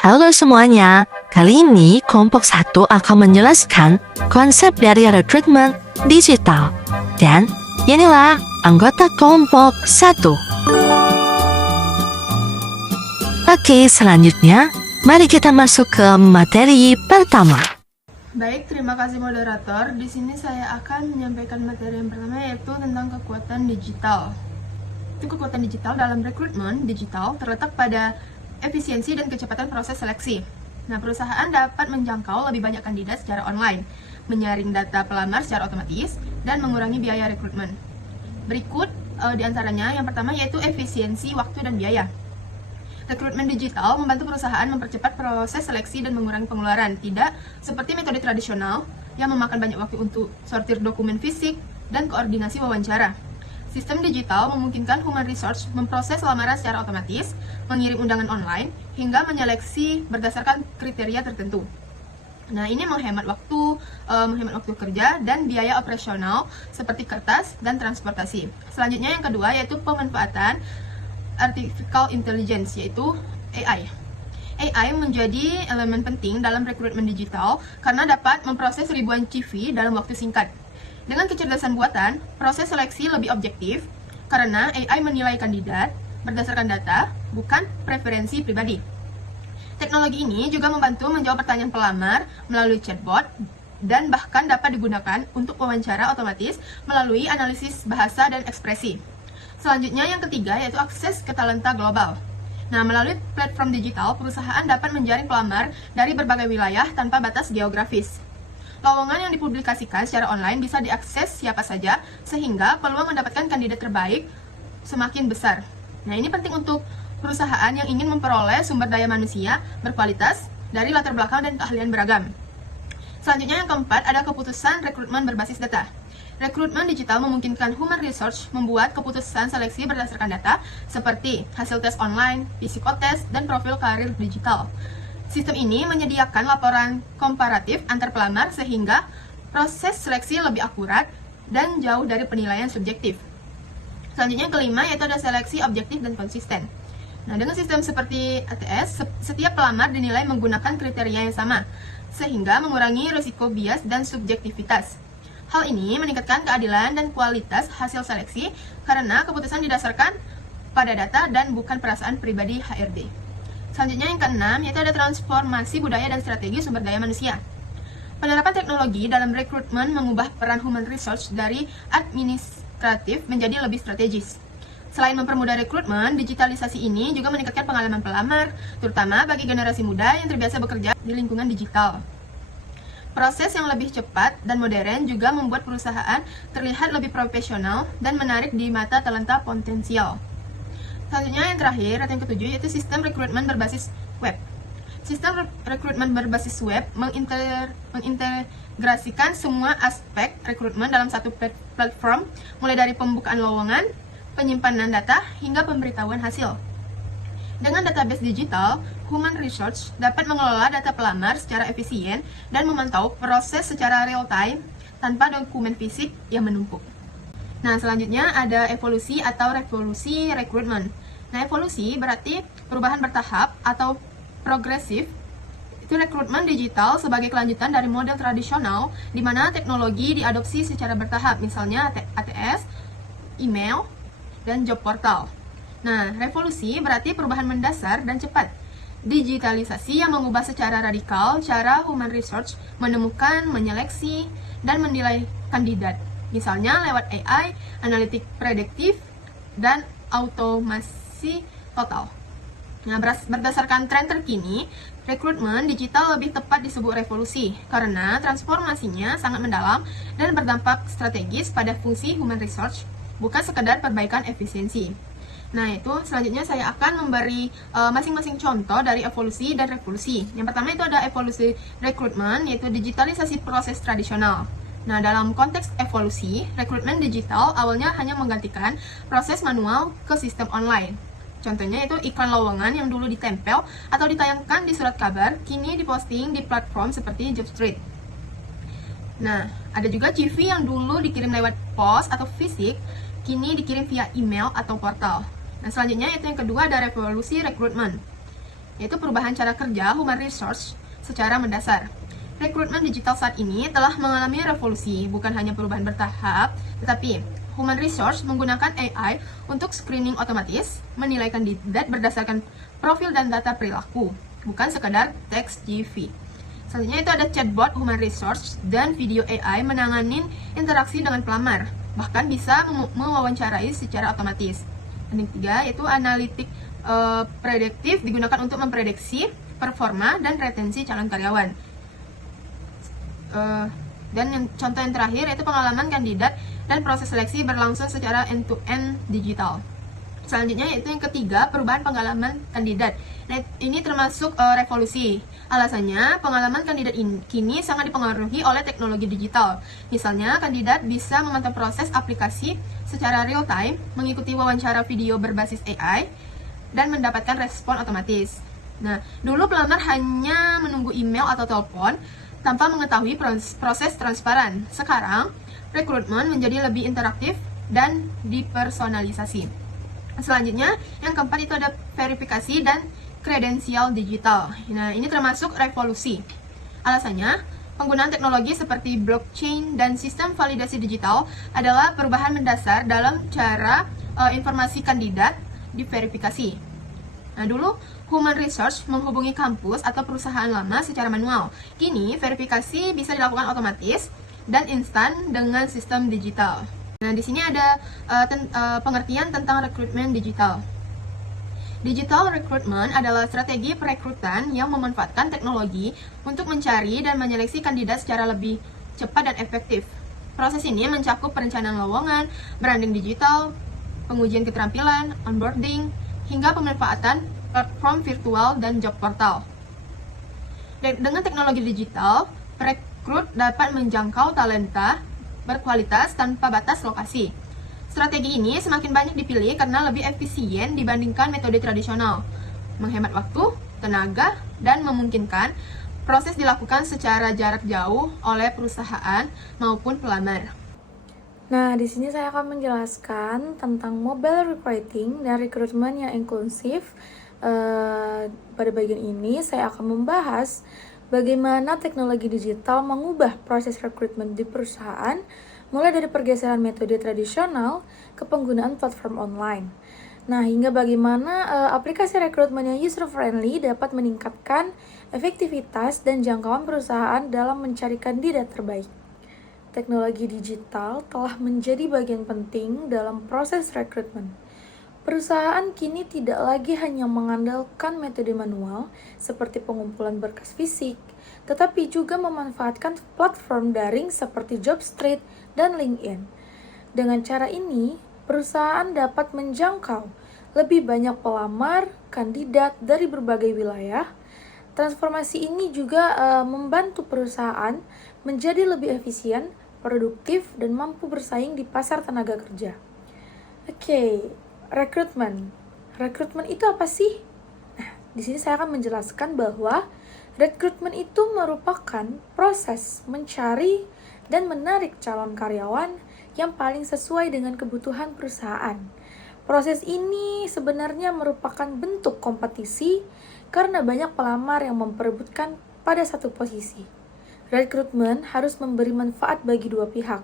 Halo semuanya, kali ini kelompok 1 akan menjelaskan konsep dari rekrutmen digital. Dan inilah anggota kelompok 1. Oke, selanjutnya mari kita masuk ke materi pertama. Baik, terima kasih moderator. Di sini saya akan menyampaikan materi yang pertama, yaitu tentang kekuatan digital. Kekuatan digital dalam rekrutmen digital terletak pada efisiensi dan kecepatan proses seleksi. Nah, perusahaan dapat menjangkau lebih banyak kandidat secara online, menyaring data pelamar secara otomatis, dan mengurangi biaya rekrutmen. Berikut di antaranya, yang pertama yaitu efisiensi waktu dan biaya. Rekrutmen digital membantu perusahaan mempercepat proses seleksi dan mengurangi pengeluaran, tidak seperti metode tradisional yang memakan banyak waktu untuk sortir dokumen fisik dan koordinasi wawancara. Sistem digital memungkinkan human resource memproses lamaran secara otomatis, mengirim undangan online, hingga menyeleksi berdasarkan kriteria tertentu. Nah, ini menghemat waktu kerja dan biaya operasional seperti kertas dan transportasi. Selanjutnya yang kedua yaitu pemanfaatan artificial intelligence, yaitu AI. AI menjadi elemen penting dalam rekrutmen digital karena dapat memproses ribuan CV dalam waktu singkat. Dengan kecerdasan buatan, proses seleksi lebih objektif karena AI menilai kandidat berdasarkan data, bukan preferensi pribadi. Teknologi ini juga membantu menjawab pertanyaan pelamar melalui chatbot dan bahkan dapat digunakan untuk wawancara otomatis melalui analisis bahasa dan ekspresi. Selanjutnya yang ketiga yaitu akses ke talenta global. Nah, melalui platform digital, perusahaan dapat menjaring pelamar dari berbagai wilayah tanpa batas geografis. Lowongan yang dipublikasikan secara online bisa diakses siapa saja, sehingga peluang mendapatkan kandidat terbaik semakin besar. Nah, ini penting untuk perusahaan yang ingin memperoleh sumber daya manusia berkualitas dari latar belakang dan keahlian beragam. Selanjutnya yang keempat ada keputusan rekrutmen berbasis data. Rekrutmen digital memungkinkan human resource membuat keputusan seleksi berdasarkan data seperti hasil tes online, psikotes, dan profil karir digital. Sistem ini menyediakan laporan komparatif antar pelamar sehingga proses seleksi lebih akurat dan jauh dari penilaian subjektif. Selanjutnya yang kelima yaitu ada seleksi objektif dan konsisten. Nah, dengan sistem seperti ATS, setiap pelamar dinilai menggunakan kriteria yang sama sehingga mengurangi risiko bias dan subjektivitas. Hal ini meningkatkan keadilan dan kualitas hasil seleksi karena keputusan didasarkan pada data dan bukan perasaan pribadi HRD. Selanjutnya yang keenam yaitu ada transformasi budaya dan strategi sumber daya manusia. Penerapan teknologi dalam rekrutmen mengubah peran human resource dari administratif menjadi lebih strategis. Selain mempermudah rekrutmen, digitalisasi ini juga meningkatkan pengalaman pelamar, terutama bagi generasi muda yang terbiasa bekerja di lingkungan digital. Proses yang lebih cepat dan modern juga membuat perusahaan terlihat lebih profesional dan menarik di mata talenta potensial. Selanjutnya yang terakhir atau yang ketujuh yaitu sistem rekrutmen berbasis web. Sistem rekrutmen berbasis web mengintegrasikan semua aspek rekrutmen dalam satu platform, mulai dari pembukaan lowongan, penyimpanan data, hingga pemberitahuan hasil. Dengan database digital, human resource dapat mengelola data pelamar secara efisien dan memantau proses secara real time tanpa dokumen fisik yang menumpuk. Nah, selanjutnya ada evolusi atau revolusi rekrutmen. Nah, evolusi berarti perubahan bertahap atau progresif. Itu rekrutmen digital sebagai kelanjutan dari model tradisional di mana teknologi diadopsi secara bertahap, misalnya ATS, email, dan job portal. Nah, revolusi berarti perubahan mendasar dan cepat. Digitalisasi yang mengubah secara radikal cara human resource menemukan, menyeleksi, dan menilai kandidat. Misalnya lewat AI, analitik prediktif, dan automasi total. Nah, berdasarkan tren terkini, rekrutmen digital lebih tepat disebut revolusi karena transformasinya sangat mendalam dan berdampak strategis pada fungsi human resource, bukan sekedar perbaikan efisiensi. Nah, itu selanjutnya saya akan memberi masing-masing contoh dari evolusi dan revolusi. Yang pertama itu ada evolusi rekrutmen, yaitu digitalisasi proses tradisional. Nah, dalam konteks evolusi, rekrutmen digital awalnya hanya menggantikan proses manual ke sistem online. Contohnya itu iklan lowongan yang dulu ditempel atau ditayangkan di surat kabar, kini diposting di platform seperti Jobstreet. Nah, ada juga CV yang dulu dikirim lewat pos atau fisik, kini dikirim via email atau portal. Nah, selanjutnya itu yang kedua ada revolusi rekrutmen. yaitu perubahan cara kerja human resource secara mendasar. Rekrutmen digital saat ini telah mengalami revolusi, bukan hanya perubahan bertahap, tetapi human resource menggunakan AI untuk screening otomatis, menilai kandidat berdasarkan profil dan data perilaku, bukan sekadar teks GV. Selanjutnya itu ada chatbot human resource dan video AI menangani interaksi dengan pelamar, bahkan bisa mewawancarai secara otomatis. Dan yang ketiga yaitu analitik prediktif digunakan untuk memprediksi performa dan retensi calon karyawan. Dan contoh yang terakhir yaitu pengalaman kandidat dan proses seleksi berlangsung secara end-to-end digital. Selanjutnya yaitu yang ketiga, perubahan pengalaman kandidat. Nah, ini termasuk revolusi. Alasannya, pengalaman kandidat kini sangat dipengaruhi oleh teknologi digital. Misalnya, kandidat bisa memantau proses aplikasi secara real time, mengikuti wawancara video berbasis AI, dan mendapatkan respon otomatis. Nah, dulu pelamar hanya menunggu email atau telepon tanpa mengetahui proses transparan. Sekarang, rekrutmen menjadi lebih interaktif dan dipersonalisasi. Selanjutnya, yang keempat itu ada verifikasi dan kredensial digital. Nah, ini termasuk revolusi. Alasannya, penggunaan teknologi seperti blockchain dan sistem validasi digital adalah perubahan mendasar dalam cara informasi kandidat diverifikasi. Nah, dulu human resource menghubungi kampus atau perusahaan lama secara manual. Kini, verifikasi bisa dilakukan otomatis dan instan dengan sistem digital. Nah, di sini ada pengertian tentang rekrutmen digital. Digital recruitment adalah strategi perekrutan yang memanfaatkan teknologi untuk mencari dan menyeleksi kandidat secara lebih cepat dan efektif. Proses ini mencakup perencanaan lowongan, branding digital, pengujian keterampilan, onboarding, hingga pemanfaatan platform virtual dan job portal. Dengan teknologi digital, perekrut dapat menjangkau talenta berkualitas tanpa batas lokasi. Strategi ini semakin banyak dipilih karena lebih efisien dibandingkan metode tradisional, menghemat waktu, tenaga, dan memungkinkan proses dilakukan secara jarak jauh oleh perusahaan maupun pelamar. Nah, di sini saya akan menjelaskan tentang mobile recruiting dan rekrutmen yang inklusif. Pada bagian ini, saya akan membahas bagaimana teknologi digital mengubah proses rekrutmen di perusahaan, mulai dari pergeseran metode tradisional ke penggunaan platform online. Nah, hingga bagaimana aplikasi rekrutmen yang user-friendly dapat meningkatkan efektivitas dan jangkauan perusahaan dalam mencari kandidat terbaik. Teknologi digital telah menjadi bagian penting dalam proses rekrutmen. Perusahaan kini tidak lagi hanya mengandalkan metode manual seperti pengumpulan berkas fisik, tetapi juga memanfaatkan platform daring seperti Jobstreet dan LinkedIn. Dengan cara ini, perusahaan dapat menjangkau lebih banyak pelamar, kandidat dari berbagai wilayah. Transformasi ini juga membantu perusahaan menjadi lebih efisien, produktif, dan mampu bersaing di pasar tenaga kerja. Oke, rekrutmen. Rekrutmen itu apa sih? Nah, di sini saya akan menjelaskan bahwa rekrutmen itu merupakan proses mencari dan menarik calon karyawan yang paling sesuai dengan kebutuhan perusahaan. Proses ini sebenarnya merupakan bentuk kompetisi karena banyak pelamar yang memperebutkan pada satu posisi. Rekrutmen harus memberi manfaat bagi dua pihak.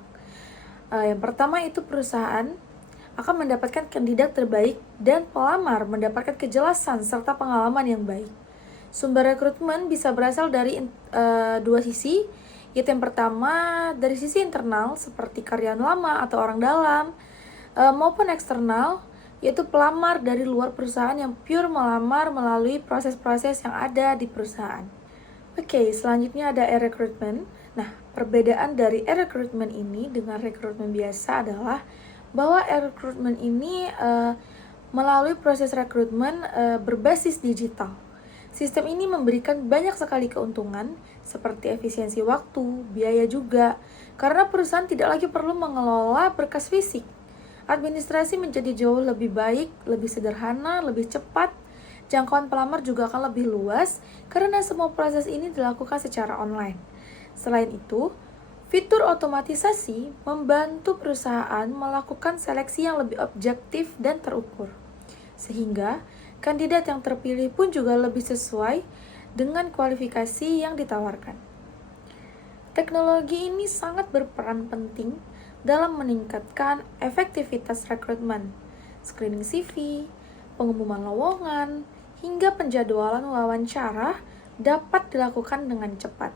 Yang pertama itu perusahaan akan mendapatkan kandidat terbaik dan pelamar mendapatkan kejelasan serta pengalaman yang baik. Sumber rekrutmen bisa berasal dari dua sisi, yaitu yang pertama dari sisi internal seperti karyawan lama atau orang dalam, maupun eksternal, yaitu pelamar dari luar perusahaan yang pure melamar melalui proses-proses yang ada di perusahaan. Oke, selanjutnya ada e-recruitment. Nah, perbedaan dari e-recruitment ini dengan rekrutmen biasa adalah bahwa e-recruitment ini melalui proses rekrutmen berbasis digital. Sistem ini memberikan banyak sekali keuntungan seperti efisiensi waktu, biaya juga, karena perusahaan tidak lagi perlu mengelola berkas fisik. Administrasi menjadi jauh lebih baik, lebih sederhana, lebih cepat. Jangkauan pelamar juga akan lebih luas karena semua proses ini dilakukan secara online. Selain itu, fitur otomatisasi membantu perusahaan melakukan seleksi yang lebih objektif dan terukur. Sehingga kandidat yang terpilih pun juga lebih sesuai dengan kualifikasi yang ditawarkan. Teknologi ini sangat berperan penting dalam meningkatkan efektivitas rekrutmen, screening CV, pengumuman lowongan, hingga penjadwalan wawancara dapat dilakukan dengan cepat.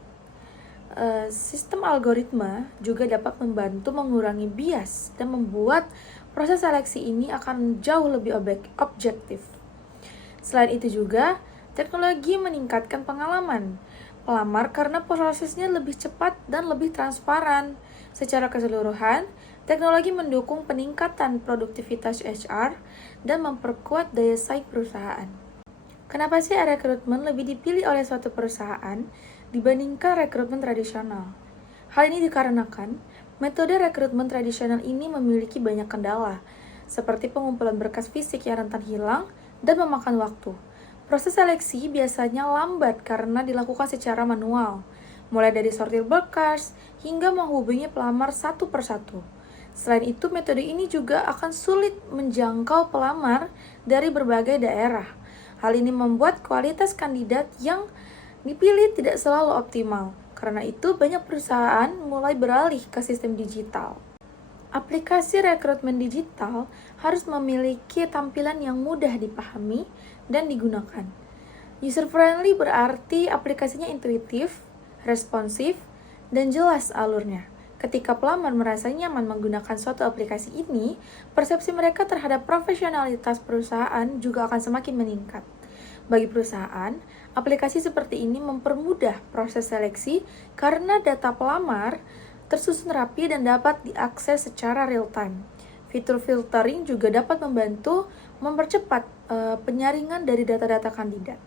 Sistem algoritma juga dapat membantu mengurangi bias dan membuat proses seleksi ini akan jauh lebih objektif. Selain itu juga, teknologi meningkatkan pengalaman pelamar karena prosesnya lebih cepat dan lebih transparan. Secara keseluruhan, teknologi mendukung peningkatan produktivitas HR dan memperkuat daya saing perusahaan. Kenapa sih rekrutmen lebih dipilih oleh suatu perusahaan dibandingkan rekrutmen tradisional? Hal ini dikarenakan metode rekrutmen tradisional ini memiliki banyak kendala, seperti pengumpulan berkas fisik yang rentan hilang dan memakan waktu. Proses seleksi biasanya lambat karena dilakukan secara manual, mulai dari sortir berkas hingga menghubungi pelamar satu persatu. Selain itu, metode ini juga akan sulit menjangkau pelamar dari berbagai daerah. Hal ini membuat kualitas kandidat yang dipilih tidak selalu optimal. Karena itu, banyak perusahaan mulai beralih ke sistem digital. Aplikasi rekrutmen digital harus memiliki tampilan yang mudah dipahami dan digunakan. User-friendly berarti aplikasinya intuitif, responsif, dan jelas alurnya. Ketika pelamar merasa nyaman menggunakan suatu aplikasi ini, persepsi mereka terhadap profesionalitas perusahaan juga akan semakin meningkat. Bagi perusahaan, aplikasi seperti ini mempermudah proses seleksi karena data pelamar tersusun rapi dan dapat diakses secara real-time. Fitur filtering juga dapat membantu mempercepat penyaringan dari data-data kandidat.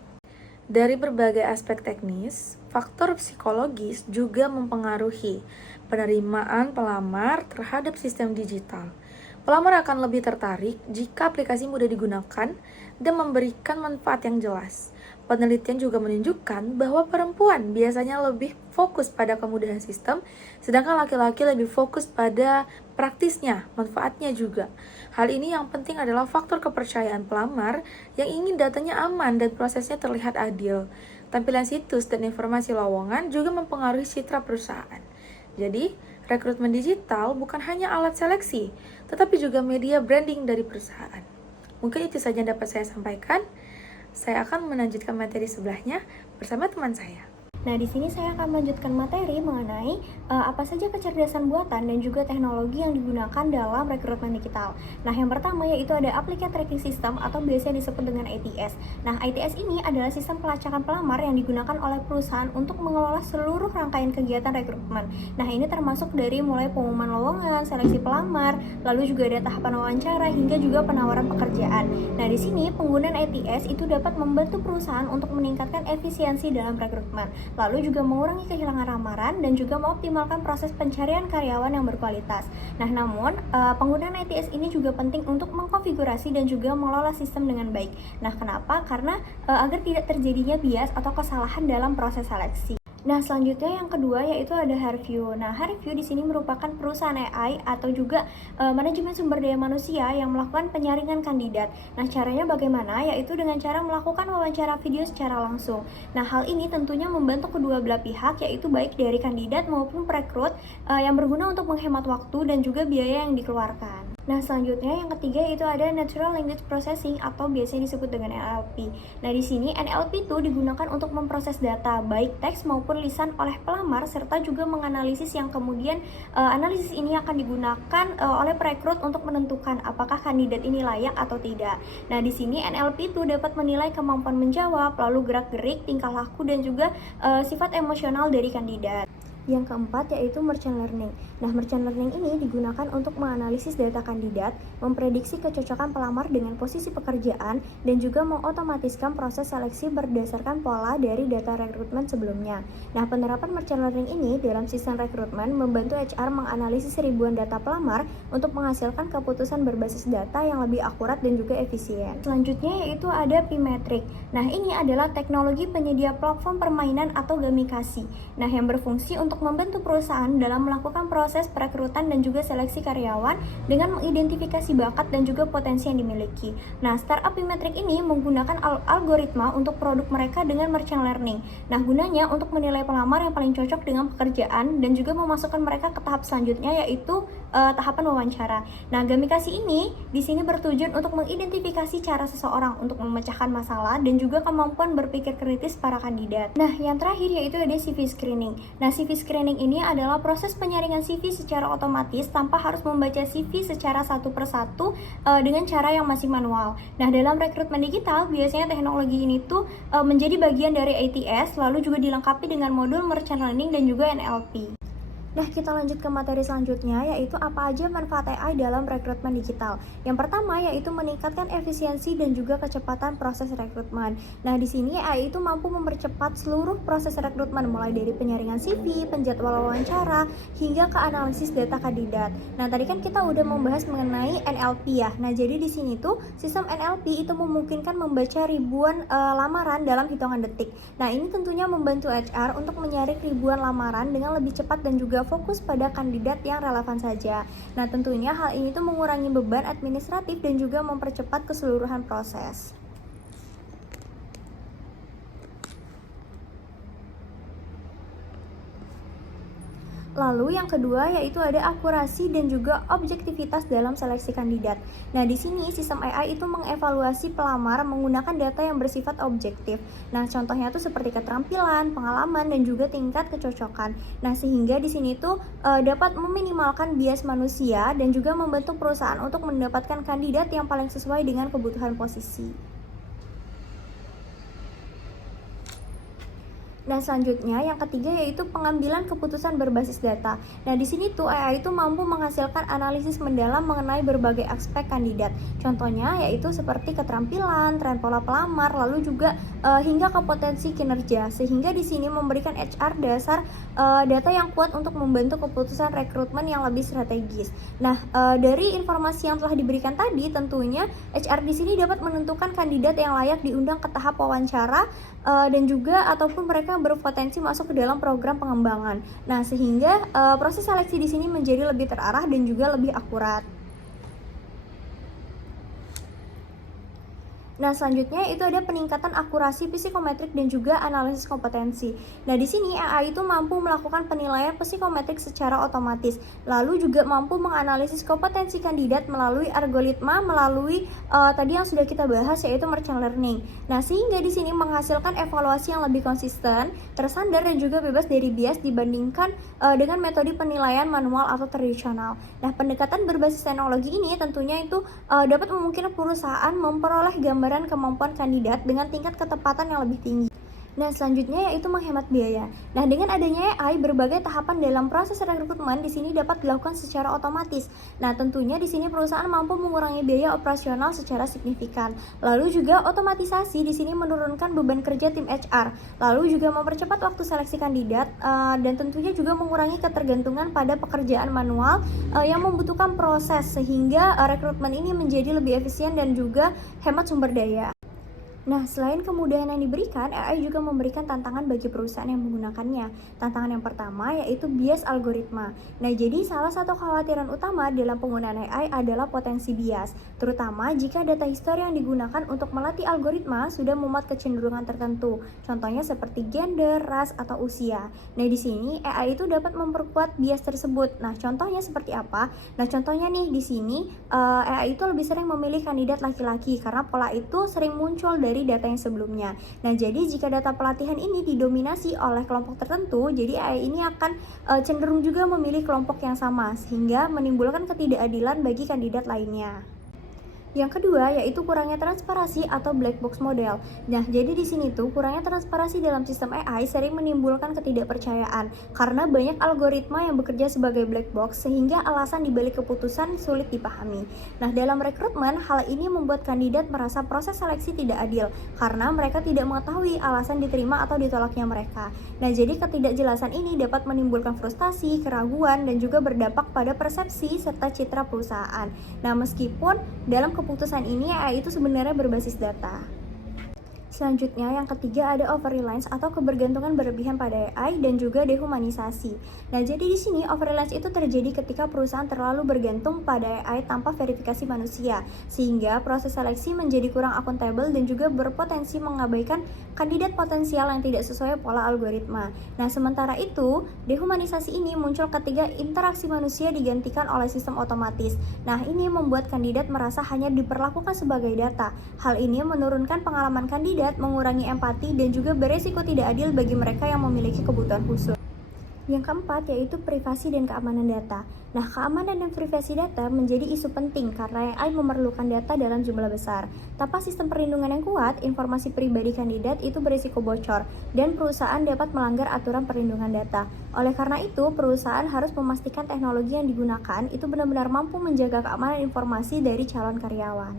Dari berbagai aspek teknis, faktor psikologis juga mempengaruhi penerimaan pelamar terhadap sistem digital. Pelamar akan lebih tertarik jika aplikasi mudah digunakan dan memberikan manfaat yang jelas. Penelitian juga menunjukkan bahwa perempuan biasanya lebih fokus pada kemudahan sistem, sedangkan laki-laki lebih fokus pada praktisnya, manfaatnya juga. Hal ini yang penting adalah faktor kepercayaan pelamar yang ingin datanya aman dan prosesnya terlihat adil. Tampilan situs dan informasi lowongan juga mempengaruhi citra perusahaan. Jadi, rekrutmen digital bukan hanya alat seleksi, tetapi juga media branding dari perusahaan. Mungkin itu saja yang dapat saya sampaikan. Saya akan melanjutkan materi sebelahnya bersama teman saya. Nah, di sini saya akan melanjutkan materi mengenai apa saja kecerdasan buatan dan juga teknologi yang digunakan dalam rekrutmen digital. Nah, yang pertama yaitu ada Applicant Tracking System atau biasanya disebut dengan ATS. Nah, ATS ini adalah sistem pelacakan pelamar yang digunakan oleh perusahaan untuk mengelola seluruh rangkaian kegiatan rekrutmen. Nah, ini termasuk dari mulai pengumuman lowongan, seleksi pelamar, lalu juga ada tahapan wawancara hingga juga penawaran pekerjaan. Nah, di sini penggunaan ATS itu dapat membantu perusahaan untuk meningkatkan efisiensi dalam rekrutmen, lalu juga mengurangi kehilangan lamaran dan juga mengoptimalkan proses pencarian karyawan yang berkualitas. Nah, namun penggunaan ATS ini juga penting untuk mengkonfigurasi dan juga mengelola sistem dengan baik. Nah, kenapa? Karena agar tidak terjadinya bias atau kesalahan dalam proses seleksi. Nah, selanjutnya yang kedua yaitu ada HireVue. Nah, HireVue di sini merupakan perusahaan AI atau juga manajemen sumber daya manusia yang melakukan penyaringan kandidat. Nah, caranya bagaimana? Yaitu dengan cara melakukan wawancara video secara langsung. Nah, hal ini tentunya membantu kedua belah pihak, yaitu baik dari kandidat maupun perekrut yang berguna untuk menghemat waktu dan juga biaya yang dikeluarkan. Nah, selanjutnya yang ketiga itu ada Natural Language Processing atau biasanya disebut dengan NLP. Nah, di sini NLP itu digunakan untuk memproses data baik teks maupun lisan oleh pelamar serta juga menganalisis yang kemudian analisis ini akan digunakan oleh perekrut untuk menentukan apakah kandidat ini layak atau tidak. Nah, di sini NLP itu dapat menilai kemampuan menjawab, lalu gerak-gerik, tingkah laku dan juga sifat emosional dari kandidat. Yang keempat yaitu Machine Learning. Nah, Machine Learning ini digunakan untuk menganalisis data kandidat, memprediksi kecocokan pelamar dengan posisi pekerjaan, dan juga mengotomatiskan proses seleksi berdasarkan pola dari data rekrutmen sebelumnya. Nah, penerapan Machine Learning ini dalam sistem rekrutmen membantu HR menganalisis ribuan data pelamar untuk menghasilkan keputusan berbasis data yang lebih akurat dan juga efisien. Selanjutnya yaitu ada P-Metric. Nah, ini adalah teknologi penyedia platform permainan atau gamifikasi. Nah, yang berfungsi untuk untuk membantu perusahaan dalam melakukan proses perekrutan dan juga seleksi karyawan dengan mengidentifikasi bakat dan juga potensi yang dimiliki. Nah, startup Bimetric ini menggunakan algoritma untuk produk mereka dengan machine learning. Nah, gunanya untuk menilai pelamar yang paling cocok dengan pekerjaan dan juga memasukkan mereka ke tahap selanjutnya, yaitu tahapan wawancara. Nah, gamifikasi ini di sini bertujuan untuk mengidentifikasi cara seseorang untuk memecahkan masalah dan juga kemampuan berpikir kritis para kandidat. Nah, yang terakhir yaitu ada CV screening. Nah, CV screening ini adalah proses penyaringan CV secara otomatis tanpa harus membaca CV secara satu persatu dengan cara yang masih manual. Nah, dalam rekrutmen digital biasanya teknologi ini tuh menjadi bagian dari ATS, lalu juga dilengkapi dengan modul machine learning dan juga NLP. Nah, kita lanjut ke materi selanjutnya, yaitu apa aja manfaat AI dalam rekrutmen digital. Yang pertama yaitu meningkatkan efisiensi dan juga kecepatan proses rekrutmen. Nah, di sini AI itu mampu mempercepat seluruh proses rekrutmen, mulai dari penyaringan CV, penjadwalan wawancara, hingga ke analisis data kandidat. Nah, tadi kan kita udah membahas mengenai NLP ya. Nah, jadi di sini tuh sistem NLP itu memungkinkan membaca ribuan lamaran dalam hitungan detik. Nah, ini tentunya membantu HR untuk menyaring ribuan lamaran dengan lebih cepat dan juga fokus pada kandidat yang relevan saja. Nah, tentunya hal ini tuh mengurangi beban administratif dan juga mempercepat keseluruhan proses. Lalu yang kedua yaitu ada akurasi dan juga objektivitas dalam seleksi kandidat. Nah, di sini sistem AI itu mengevaluasi pelamar menggunakan data yang bersifat objektif. Nah, contohnya tuh seperti keterampilan, pengalaman, dan juga tingkat kecocokan. Nah, sehingga di sini tuh dapat meminimalkan bias manusia dan juga membantu perusahaan untuk mendapatkan kandidat yang paling sesuai dengan kebutuhan posisi. Nah, selanjutnya yang ketiga yaitu pengambilan keputusan berbasis data. Nah, di sini tuh AI itu mampu menghasilkan analisis mendalam mengenai berbagai aspek kandidat. Contohnya yaitu seperti keterampilan, tren pola pelamar, lalu juga hingga ke potensi kinerja. Sehingga di sini memberikan HR dasar data yang kuat untuk membantu keputusan rekrutmen yang lebih strategis. Nah, dari informasi yang telah diberikan tadi, tentunya HR di sini dapat menentukan kandidat yang layak diundang ke tahap wawancara dan juga ataupun mereka berpotensi masuk ke dalam program pengembangan. Nah, sehingga proses seleksi di sini menjadi lebih terarah dan juga lebih akurat. Nah, selanjutnya itu ada peningkatan akurasi psikometrik dan juga analisis kompetensi. Nah, di sini AI itu mampu melakukan penilaian psikometrik secara otomatis, lalu juga mampu menganalisis kompetensi kandidat melalui algoritma, melalui tadi yang sudah kita bahas yaitu machine learning. Nah, sehingga di sini menghasilkan evaluasi yang lebih konsisten, tersandar dan juga bebas dari bias dibandingkan dengan metode penilaian manual atau tradisional. Nah, pendekatan berbasis teknologi ini tentunya itu dapat memungkinkan perusahaan memperoleh gambaran kemampuan kandidat dengan tingkat ketepatan yang lebih tinggi. Nah, selanjutnya yaitu menghemat biaya. Nah, dengan adanya AI, berbagai tahapan dalam proses rekrutmen di sini dapat dilakukan secara otomatis. Nah, tentunya di sini perusahaan mampu mengurangi biaya operasional secara signifikan. Lalu juga otomatisasi di sini menurunkan beban kerja tim HR. Lalu juga mempercepat waktu seleksi kandidat dan tentunya juga mengurangi ketergantungan pada pekerjaan manual yang membutuhkan proses, sehingga rekrutmen ini menjadi lebih efisien dan juga hemat sumber daya. Nah, selain kemudahan yang diberikan, AI juga memberikan tantangan bagi perusahaan yang menggunakannya. Tantangan yang pertama yaitu bias algoritma. Nah, jadi salah satu kekhawatiran utama dalam penggunaan AI adalah potensi bias, terutama jika data histori yang digunakan untuk melatih algoritma sudah memuat kecenderungan tertentu. Contohnya seperti gender, ras, atau usia. Nah, di sini AI itu dapat memperkuat bias tersebut. Nah, contohnya seperti apa? Nah, contohnya nih di sini AI itu lebih sering memilih kandidat laki-laki karena pola itu sering muncul dari data yang sebelumnya. Nah, jadi jika data pelatihan ini didominasi oleh kelompok tertentu, jadi AI ini akan cenderung juga memilih kelompok yang sama, sehingga menimbulkan ketidakadilan bagi kandidat lainnya. Yang kedua yaitu kurangnya transparansi atau black box model. Nah, jadi di sini tuh kurangnya transparansi dalam sistem AI sering menimbulkan ketidakpercayaan karena banyak algoritma yang bekerja sebagai black box sehingga alasan dibalik keputusan sulit dipahami. Nah, dalam rekrutmen hal ini membuat kandidat merasa proses seleksi tidak adil karena mereka tidak mengetahui alasan diterima atau ditolaknya mereka. Nah, jadi ketidakjelasan ini dapat menimbulkan frustasi, keraguan, dan juga berdampak pada persepsi serta citra perusahaan. Nah, meskipun dalam keputusan ini AI itu sebenarnya berbasis data. Selanjutnya, yang ketiga ada over reliance atau kebergantungan berlebihan pada AI dan juga dehumanisasi. Nah, jadi di sini over reliance itu terjadi ketika perusahaan terlalu bergantung pada AI tanpa verifikasi manusia, sehingga proses seleksi menjadi kurang akuntabel dan juga berpotensi mengabaikan kandidat potensial yang tidak sesuai pola algoritma. Nah, sementara itu, dehumanisasi ini muncul ketika interaksi manusia digantikan oleh sistem otomatis. Nah, ini membuat kandidat merasa hanya diperlakukan sebagai data. Hal ini menurunkan pengalaman kandidat, mengurangi empati, dan juga beresiko tidak adil bagi mereka yang memiliki kebutuhan khusus. Yang keempat yaitu privasi dan keamanan data. Nah, keamanan dan privasi data menjadi isu penting karena AI memerlukan data dalam jumlah besar. Tanpa sistem perlindungan yang kuat, informasi pribadi kandidat itu berisiko bocor dan perusahaan dapat melanggar aturan perlindungan data. Oleh karena itu, perusahaan harus memastikan teknologi yang digunakan itu benar-benar mampu menjaga keamanan informasi dari calon karyawan.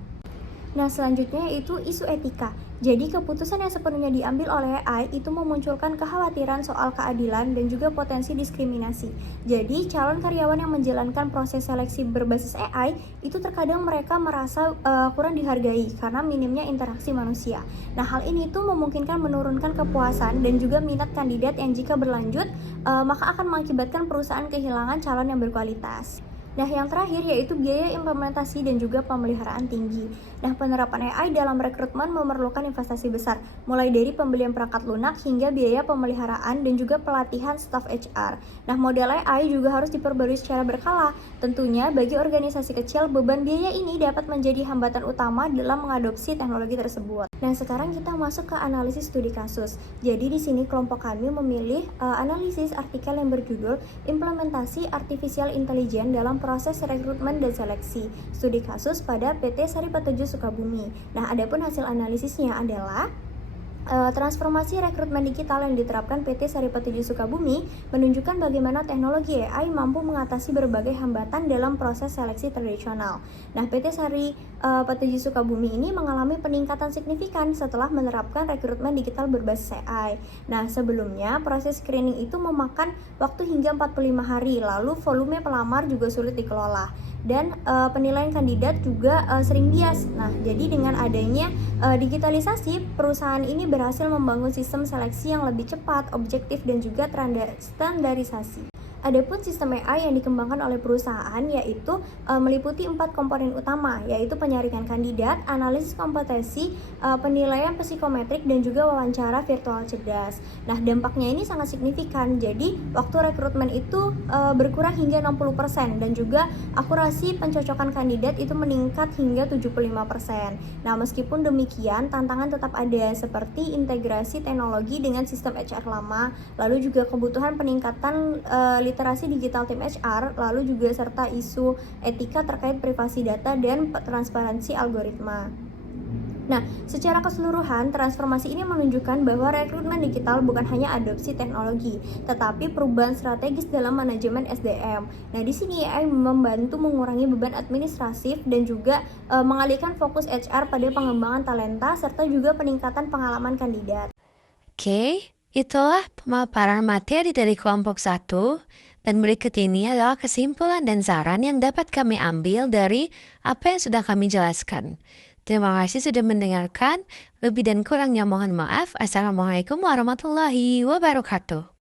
Nah, selanjutnya yaitu isu etika. Jadi, keputusan yang sepenuhnya diambil oleh AI itu memunculkan kekhawatiran soal keadilan dan juga potensi diskriminasi. Jadi, calon karyawan yang menjalankan proses seleksi berbasis AI itu terkadang mereka merasa kurang dihargai karena minimnya interaksi manusia. Nah, hal ini tuh memungkinkan menurunkan kepuasan dan juga minat kandidat yang jika berlanjut maka akan mengakibatkan perusahaan kehilangan calon yang berkualitas. Nah, yang terakhir yaitu biaya implementasi dan juga pemeliharaan tinggi. Nah, penerapan AI dalam rekrutmen memerlukan investasi besar, mulai dari pembelian perangkat lunak hingga biaya pemeliharaan dan juga pelatihan staf HR. Nah, model AI juga harus diperbarui secara berkala. Tentunya, bagi organisasi kecil, beban biaya ini dapat menjadi hambatan utama dalam mengadopsi teknologi tersebut. Nah, sekarang kita masuk ke analisis studi kasus. Jadi, di sini kelompok kami memilih analisis artikel yang berjudul Implementasi Artificial Intelligence dalam proses rekrutmen dan seleksi studi kasus pada PT Sari Petuju Sukabumi. Nah, adapun hasil analisisnya adalah transformasi rekrutmen digital yang diterapkan PT Sari Petuju Sukabumi menunjukkan bagaimana teknologi AI mampu mengatasi berbagai hambatan dalam proses seleksi tradisional. Nah, PT Sari Petuju Sukabumi ini mengalami peningkatan signifikan setelah menerapkan rekrutmen digital berbasis AI. Nah, sebelumnya proses screening itu memakan waktu hingga 45 hari, lalu volume pelamar juga sulit dikelola. Dan penilaian kandidat juga sering bias. Nah, jadi dengan adanya digitalisasi, perusahaan ini berhasil membangun sistem seleksi yang lebih cepat, objektif, dan juga standarisasi. Adapun sistem AI yang dikembangkan oleh perusahaan yaitu meliputi 4 komponen utama, yaitu penyaringan kandidat, analisis kompetensi, penilaian psikometrik, dan juga wawancara virtual cerdas. Nah, dampaknya ini sangat signifikan. Jadi, waktu rekrutmen itu berkurang hingga 60% dan juga akurasi pencocokan kandidat itu meningkat hingga 75%. Nah, meskipun demikian, tantangan tetap ada seperti integrasi teknologi dengan sistem HR lama, lalu juga kebutuhan peningkatan literasi digital tim HR, lalu juga serta isu etika terkait privasi data dan transparansi algoritma. Nah, secara keseluruhan, transformasi ini menunjukkan bahwa rekrutmen digital bukan hanya adopsi teknologi, tetapi perubahan strategis dalam manajemen SDM. Nah, di sini AI membantu mengurangi beban administratif dan juga mengalihkan fokus HR pada pengembangan talenta serta juga peningkatan pengalaman kandidat. Oke, itulah pemaparan materi dari kelompok 1, dan berikut ini adalah kesimpulan dan saran yang dapat kami ambil dari apa yang sudah kami jelaskan. Terima kasih sudah mendengarkan. Lebih dan kurangnya mohon maaf. Assalamualaikum warahmatullahi wabarakatuh.